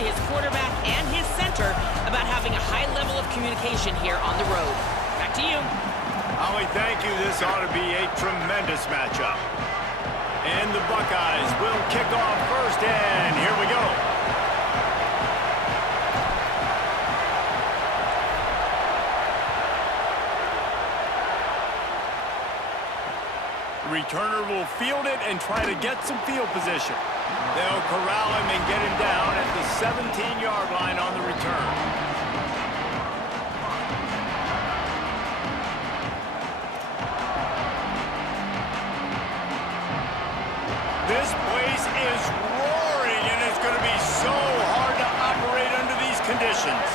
to his quarterback and his center about having a high level of communication here on the road. Back to you. Holly, thank you. This ought to be a tremendous matchup. And the Buckeyes will kick off first, and here we go. Returner will field it and try to get some field position. They'll corral him and get him down at the 17-yard line on the return. This place is roaring, and it's going to be so hard to operate under these conditions.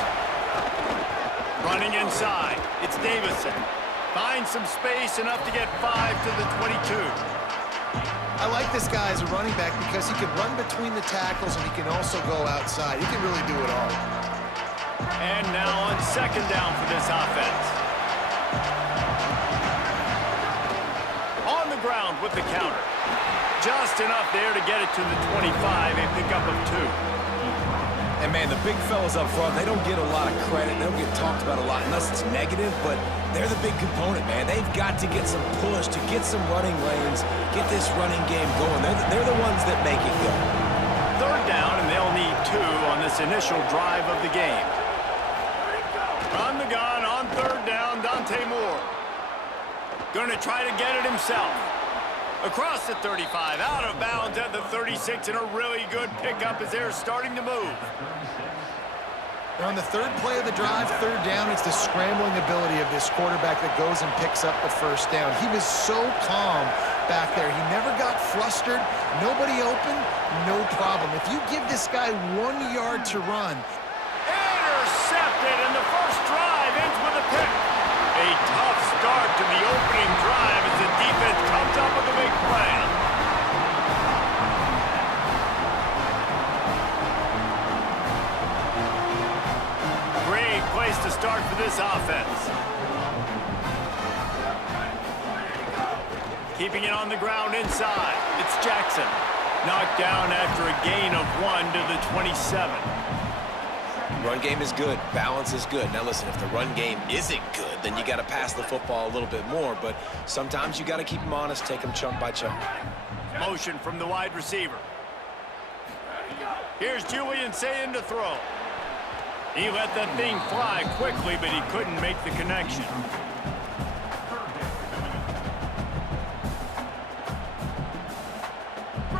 Running inside, it's Davison. Finds some space, enough to get 5 to the 22. I like this guy as a running back because he can run between the tackles and he can also go outside. He can really do it all. And now on second down for this offense. On the ground with the counter. Just enough there to get it to the 25, a pickup of 2. And, man, the big fellas up front, they don't get a lot of credit. They don't get talked about a lot unless it's negative, but they're the big component, man. They've got to get some push, to get some running lanes, get this running game going. They're the ones that make it go. Third down, and they'll need 2 on this initial drive of the game. From the gun on third down, Dante Moore. Going to try to get it himself. Across the 35, out of bounds at the 36, and a really good pickup as they're starting to move. On the third play of the drive, third down, it's the scrambling ability of this quarterback that goes and picks up the first down. He was so calm back there. He never got flustered. Nobody open, no problem. If you give this guy 1 yard to run. Intercepted, and the first drive ends with a pick. A tough start to the opening drive as the defense comes up with a big play. Great place to start for this offense. Keeping it on the ground inside. It's Jackson. Knocked down after a gain of 1 to the 27. Run game is good. Balance is good. Now, listen, if the run game isn't good, then you got to pass the football a little bit more. But sometimes you got to keep them honest, take them chunk by chunk. Motion from the wide receiver. Here's Julian saying to throw. He let that thing fly quickly, but he couldn't make the connection.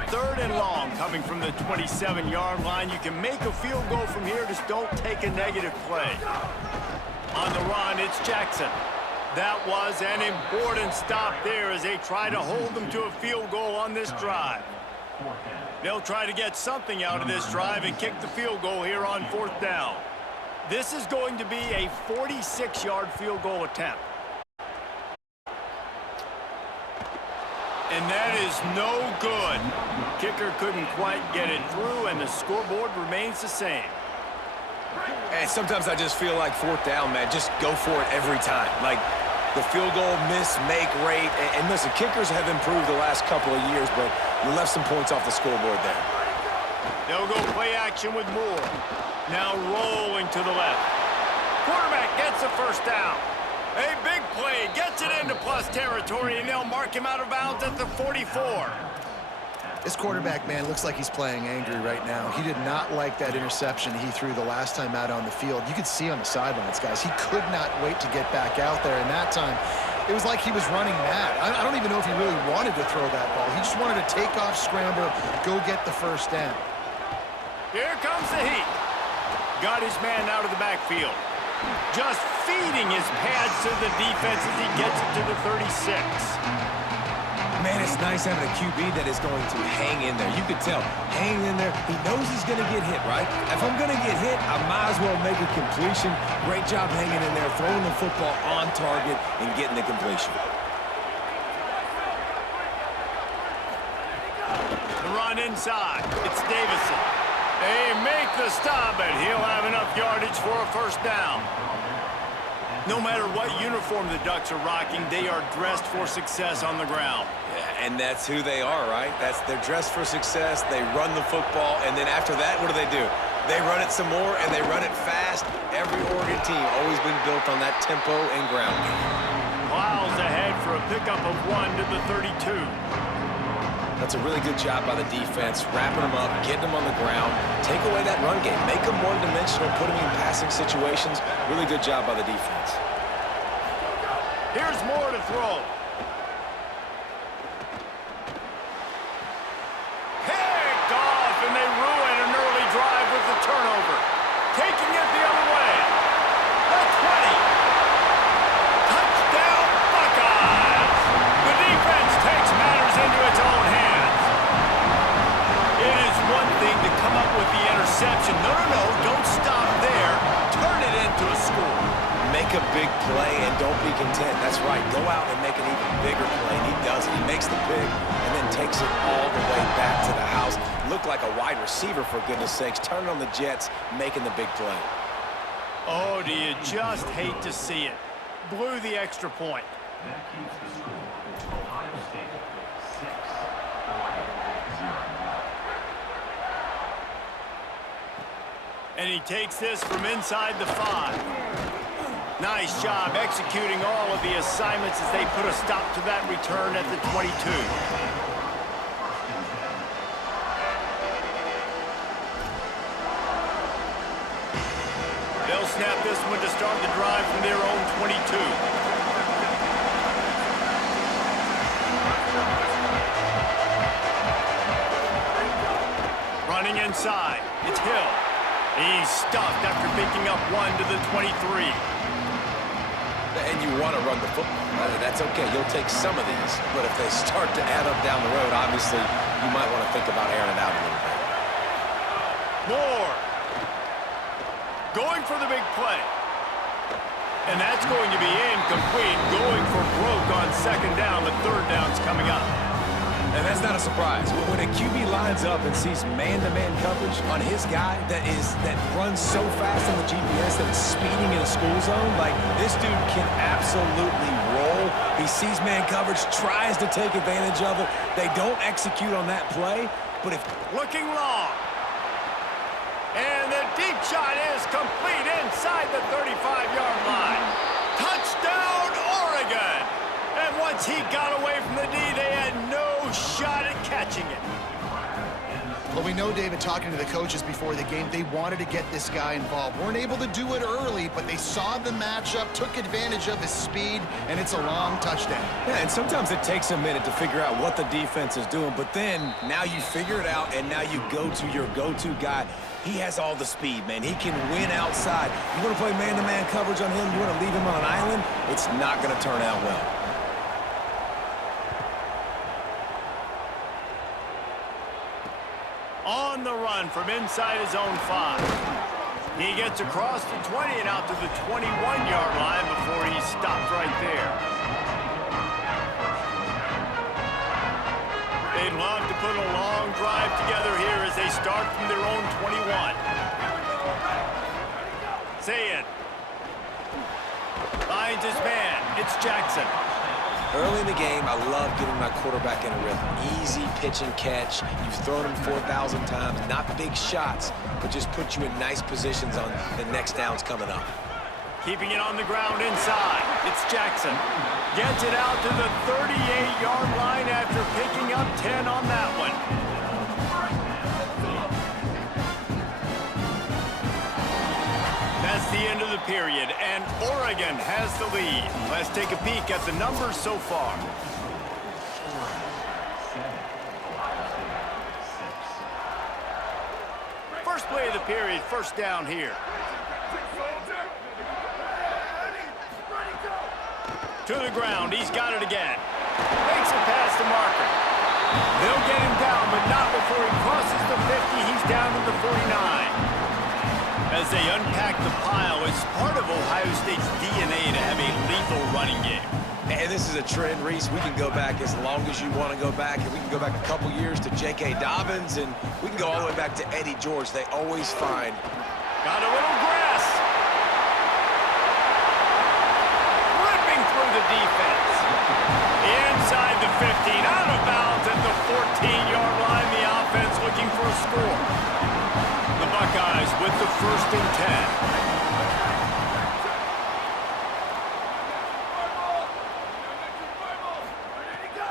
Third and long coming from the 27-yard line. You can make a field goal from here, just don't take a negative play. On the run, it's Jackson. That was an important stop there as they try to hold them to a field goal on this drive. They'll try to get something out of this drive and kick the field goal here on fourth down. This is going to be a 46-yard field goal attempt. And that is no good. Kicker couldn't quite get it through, and the scoreboard remains the same. And sometimes I just feel like fourth down, man, just go for it every time. Like the field goal miss, make rate. And listen, kickers have improved the last couple of years, but you left some points off the scoreboard there. They'll go play action with Moore. Now rolling to the left. Quarterback gets the first down. A big play, gets it into plus territory, and they'll mark him out of bounds at the 44. This quarterback, man, looks like he's playing angry right now. He did not like that interception he threw the last time out on the field. You could see on the sidelines, guys, he could not wait to get back out there. And that time, it was like he was running mad. I don't even know if he really wanted to throw that ball. He just wanted to take off, scramble, go get the first down. Here comes the heat. Got his man out of the backfield. Just feeding his pads to the defense as he gets it to the 36. Man, it's nice having a QB that is going to hang in there. You could tell, hanging in there, he knows he's going to get hit, right? If I'm going to get hit, I might as well make a completion. Great job hanging in there, throwing the football on target and getting the completion. The run inside. It's Davison. They make the stop, and he'll have enough yardage for a first down. No matter what uniform the Ducks are rocking, they are dressed for success on the ground. Yeah, and that's who they are, right? They're dressed for success. They run the football, and then after that, what do? They run it some more, and they run it fast. Every Oregon team always been built on that tempo and ground game. Miles ahead for a pickup of 1 to the 32. That's a really good job by the defense, wrapping them up, getting them on the ground, take away that run game, make them one-dimensional, put them in passing situations. Really good job by the defense. Here's more to throw. Picked off, and they ruin an early drive with the turnover. Taking it the other way. The 20. Touchdown, Buckeyes. The defense takes matters into its own hands. It is one thing to come up with the interception. No, don't stop there. Turn it into a score. Make a big play and don't be content. That's right. Go out and make an even bigger play. And he does it. He makes the pick and then takes it all the way back to the house. Looked like a wide receiver, for goodness sakes. Turning on the Jets, making the big play. Oh, do you just hate to see it? Blew the extra point. That keeps the score. Ohio State 6, Oregon 0. And he takes this from inside the 5. Nice job executing all of the assignments as they put a stop to that return at the 22. They'll snap this one to start the drive from their own 22. Running inside, it's Hill. He's stuffed after picking up 1 to the 23. And you want to run the football. That's okay. You'll take some of these. But if they start to add up down the road, obviously, you might want to think about airing it out a little bit. Moore. Going for the big play. And that's going to be incomplete. Going for broke on second down. The third down's coming up. And that's not a surprise. When a QB lines up and sees man-to-man coverage on his guy that runs so fast on the GPS that it's speeding in a school zone, like this dude can absolutely roll. He sees man coverage, tries to take advantage of it. They don't execute on that play, but if... Looking long. And the deep shot is complete inside the 35-yard line. Touchdown, Oregon! And once he got away from the D, they had no shot at catching it. Well, we know, David, talking to the coaches before the game, they wanted to get this guy involved. Weren't able to do it early, but they saw the matchup, took advantage of his speed, and it's a long touchdown. Yeah, and sometimes it takes a minute to figure out what the defense is doing, but then now you figure it out, and now you go to your go-to guy. He has all the speed, man. He can win outside. You want to play man-to-man coverage on him? You want to leave him on an island? It's not going to turn out well. On the run from inside his own 5. He gets across the 20 and out to the 21-yard line before he stopped right there. They'd love to put a long drive together here as they start from their own 21. Say it. Finds his man. It's Jackson. Early in the game, I love getting my quarterback in a rhythm. Easy pitch and catch. You've thrown him 4,000 times. Not big shots, but just put you in nice positions on the next downs coming up. Keeping it on the ground inside. It's Jackson. Gets it out to the 38-yard line after picking up 10 on that one. That's the end of the period, and Oregon has the lead. Let's take a peek at the numbers so far. First play of the period, first down here. To the ground, he's got it again. Makes it past the marker. They'll get him down, but not before he crosses the 50. He's down to the 49. As they unpack the pile, it's part of Ohio State's DNA to have a lethal running game. And this is a trend, Reese. We can go back as long as you want to go back, and we can go back a couple years to J.K. Dobbins, and we can go all the way back to Eddie George. They always find. Got a little grass. Ripping through the defense. Inside the 15, out of bounds at the 14-yard line. The offense looking for a score. The Buckeyes with the 1st and 10.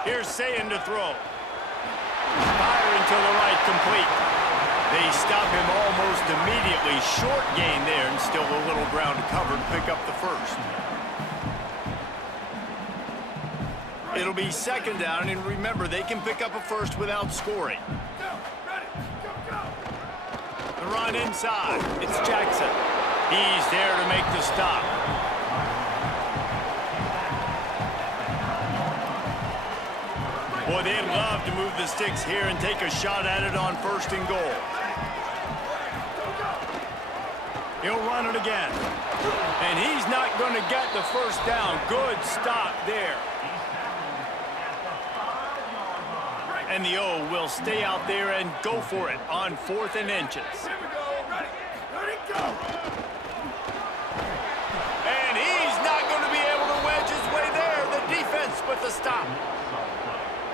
Here's Sayin to throw. Firing to the right, complete. They stop him almost immediately. Short gain there, and still a little ground to cover to pick up the 1st. It'll be 2nd down, and remember, they can pick up a 1st without scoring. The run inside. It's Jackson. He's there to make the stop. Boy, they'd love to move the sticks here and take a shot at it on 1st and goal. He'll run it again. And he's not going to get the 1st down. Good stop there. And the O will stay out there and go for it on 4th and inches. And he's not going to be able to wedge his way there. The defense with the stop.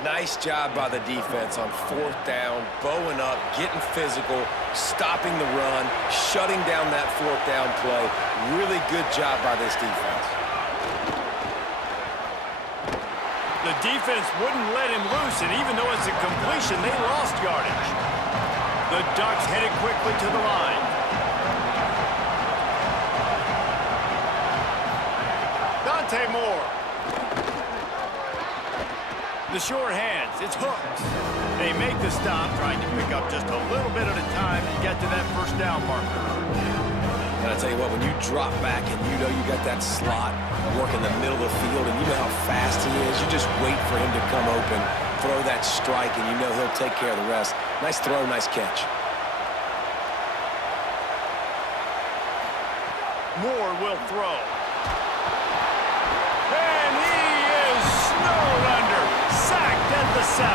Nice job by the defense on 4th down, bowing up, getting physical, stopping the run, shutting down that 4th down play. Really good job by this defense. The defense wouldn't let him loose, and even though it's a completion, they lost yardage. The Ducks headed quickly to the line. Dante Moore. The short hands, it's Hooks. They make the stop, trying to pick up just a little bit at a time to get to that 1st down marker. And I tell you what, when you drop back and you know you got that slot, work in the middle of the field, and you know how fast he is, you just wait for him to come open, throw that strike, and you know he'll take care of the rest. Nice throw, nice catch. Moore will throw. And he is snowed under. Sacked at the 7.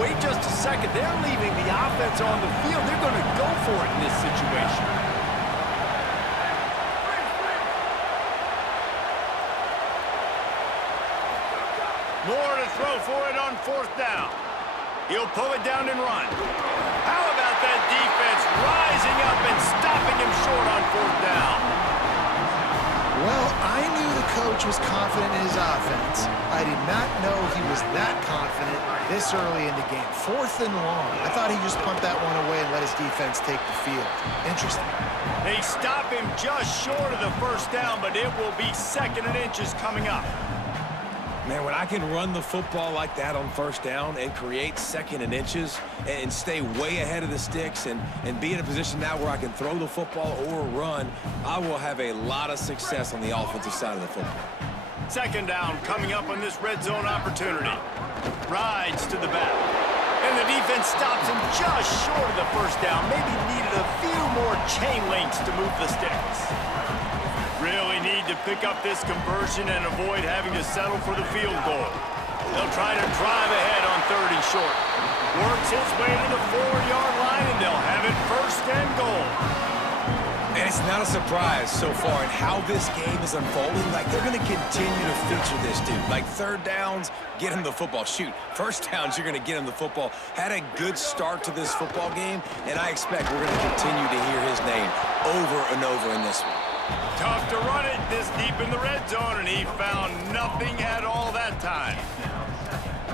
Wait just a second. They're leaving the offense on the field. They're going to go for it in this situation. Moore to throw for it on 4th down. He'll pull it down and run. How about that defense rising up and stopping him short on 4th down? Well, I knew the coach was confident in his offense. I did not know he was that confident this early in the game. 4th and long. I thought he'd just punt that one away and let his defense take the field. Interesting. They stop him just short of the 1st down, but it will be 2nd and inches coming up. Man, when I can run the football like that on 1st down and create 2nd and inches and stay way ahead of the sticks and be in a position now where I can throw the football or run, I will have a lot of success on the offensive side of the football. 2nd down coming up on this red zone opportunity. Rides to the back. And the defense stops him just short of the 1st down. Maybe needed a few more chain links to move the sticks. Really need to pick up this conversion and avoid having to settle for the field goal. They'll try to drive ahead on 3rd and short. Works his way to the 4-yard line, and they'll have it 1st and goal. And it's not a surprise so far in how this game is unfolding. Like, they're going to continue to feature this dude. Like, 3rd downs, get him the football. Shoot, 1st downs, you're going to get him the football. Had a good start to this football game, and I expect we're going to continue to hear his name over and over in this one. Tough to run it this deep in the red zone, and he found nothing at all that time.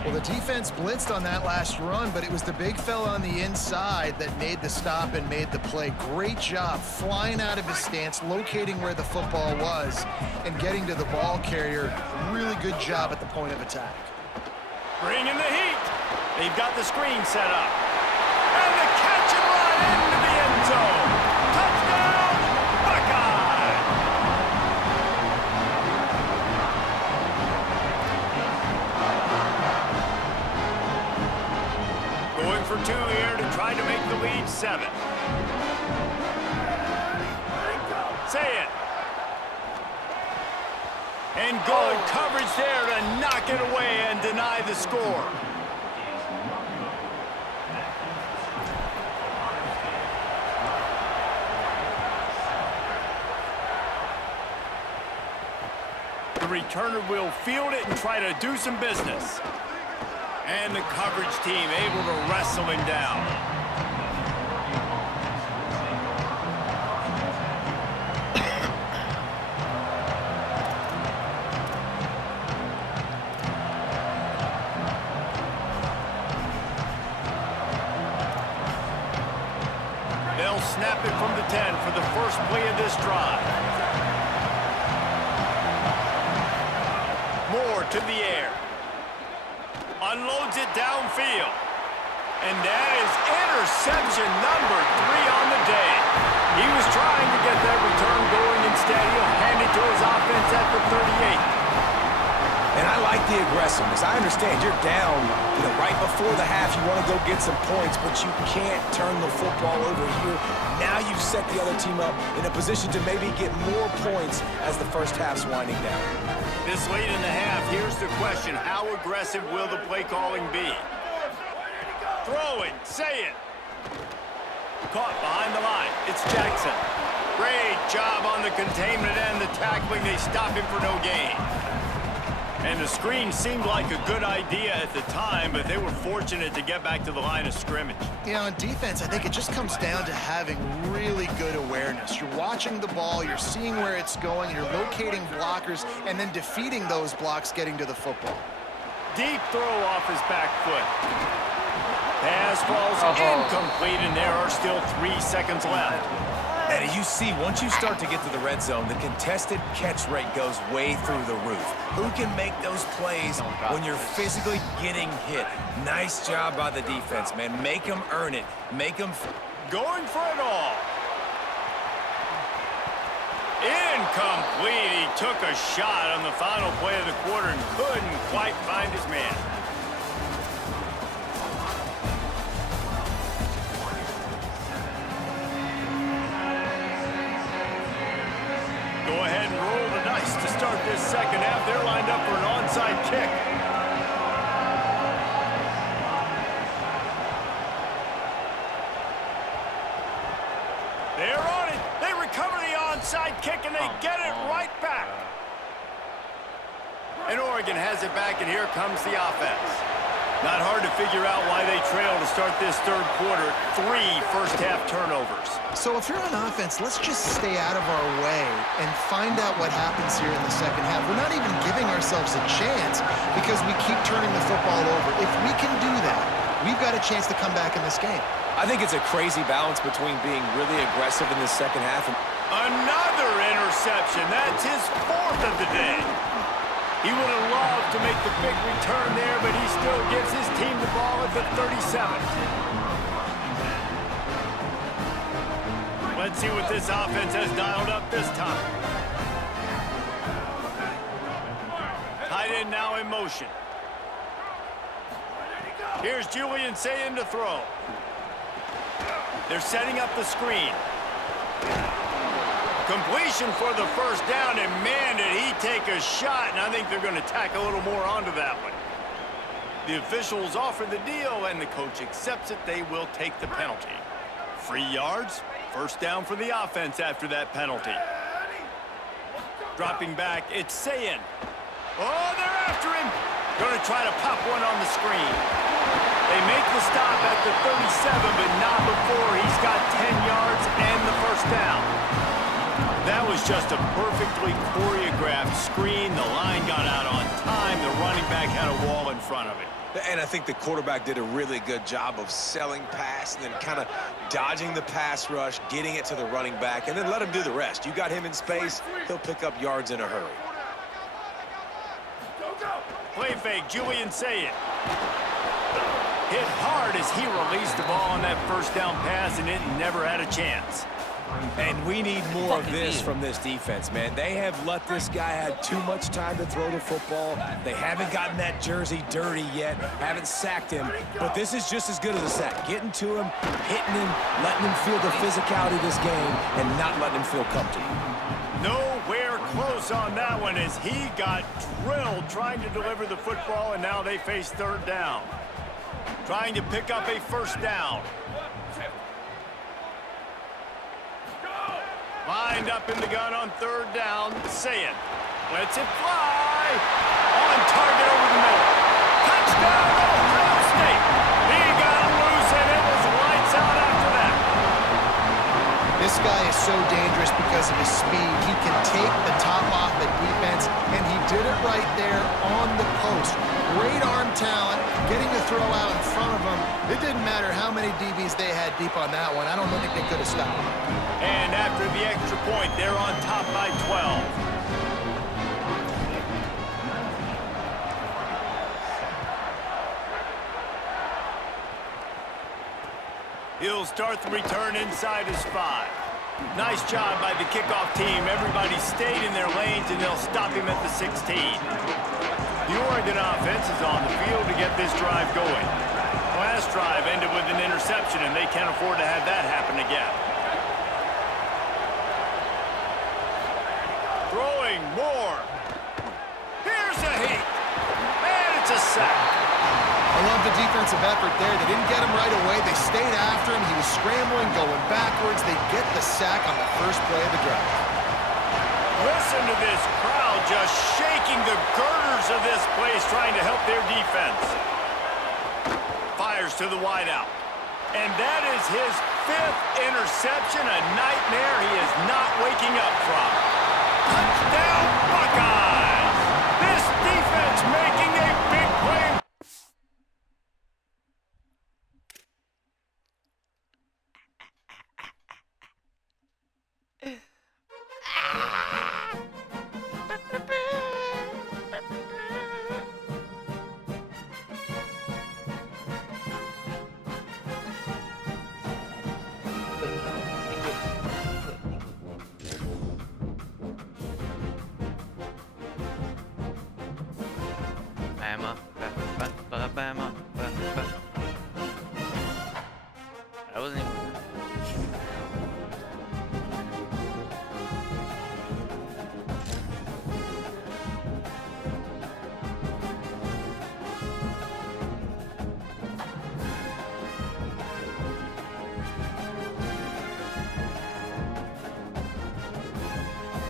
Well, the defense blitzed on that last run, but it was the big fella on the inside that made the stop and made the play. Great job flying out of his stance, locating where the football was, and getting to the ball carrier. Really good job at the point of attack. Bringing the heat. They've got the screen set up. And the catch and run into the end zone. Touchdown, Buckeye! Going for 2 here to try to make the lead 7. Say it. And good coverage there to knock it away and deny the score. The returner will field it and try to do some business. And the coverage team able to wrestle him down. They'll snap it from the 10 for the first play of this drive. Moore to the air. Unloads it downfield. And that is interception number 3 on the day. He was trying to get that return going. Instead, he'll hand it to his offense at the 38. And I like the aggressiveness. I understand you're down, right before the half. You want to go get some points, but you can't turn the football over here. Now you've set the other team up in a position to maybe get more points as the first half's winding down. This late in the half, here's the question. How aggressive will the play calling be? Throw it, say it. Caught behind the line. It's Jackson. Great job on the containment and the tackling. They stop him for no gain. And the screen seemed like a good idea at the time, but they were fortunate to get back to the line of scrimmage. On defense, I think it just comes down to having really good awareness. You're watching the ball, you're seeing where it's going, you're locating blockers, and then defeating those blocks getting to the football. Deep throw off his back foot. Pass falls incomplete, and there are still 3 seconds left. And you see, once you start to get to the red zone, the contested catch rate goes way through the roof. Who can make those plays when you're physically getting hit? Nice job by the defense, man. Make them earn it. Make them... Going for it all. Incomplete. He took a shot on the final play of the quarter and couldn't quite find his man. Go ahead and roll the dice to start this second half. They're lined up for an onside kick. They're on it. They recover the onside kick, and they get it right back. And Oregon has it back, and here comes the offense. Not hard to figure out why they trail to start this third quarter. 3 first-half turnovers. So if you're on offense, let's just stay out of our way and find out what happens here in the second half. We're not even giving ourselves a chance because we keep turning the football over. If we can do that, we've got a chance to come back in this game. I think it's a crazy balance between being really aggressive in the second half and... Another interception. That's his 4th of the day. He would have loved to make the big return there, but he still gives his team the ball at the 37. Let's see what this offense has dialed up this time. Tight end now in motion. Here's Julian Sayin to throw. They're setting up the screen. Completion for the first down, and man, did he take a shot, and I think they're going to tack a little more onto that one. The officials offer the deal, and the coach accepts it. They will take the penalty. 3 yards, first down for the offense after that penalty. Dropping back, it's Sayin. Oh, they're after him. Going to try to pop one on the screen. They make the stop at the 37, but not before he's got 10 yards and the first down. That was just a perfectly choreographed screen. The line got out on time. The running back had a wall in front of it. And I think the quarterback did a really good job of selling pass and then kind of dodging the pass rush, getting it to the running back, and then let him do the rest. You got him in space, he'll pick up yards in a hurry. Play fake, Julian Sayin. Hit hard as he released the ball on that first down pass, and it never had a chance. And we need more of this from this defense, man. They have let this guy have too much time to throw the football. They haven't gotten that jersey dirty yet, haven't sacked him, but this is just as good as a sack. Getting to him, hitting him, letting him feel the physicality of this game, and not letting him feel comfortable. Nowhere close on that one as he got drilled trying to deliver the football, and now they face third down. Trying to pick up a first down. Lined up in the gun on third down, Sayin. Lets it fly. On target over the middle. Touchdown, Ohio State. He got loose, and it was lights out after that. This guy is so dangerous because of his speed. He can take the top off the defense, and he did it right there on the post. Great arm talent, getting the throw out in front of him. It didn't matter how many DBs they had deep on that one. I don't think they could have stopped him. And after the extra point, they're on top by 12. He'll start the return inside his 5. Nice job by the kickoff team. Everybody stayed in their lanes, and they'll stop him at the 16. The Oregon offense is on the field to get this drive going. Last drive ended with an interception, and they can't afford to have that happen again. Throwing more. Here's a heat. And it's a sack. I love the defensive effort there. They didn't get him right away. They stayed after him. He was scrambling, going backwards. They get the sack on the first play of the drive. Listen to this crowd just shaking the girders of this place, trying to help their defense. Fires to the wideout. And that is his 5th interception, a nightmare he is not waking up from.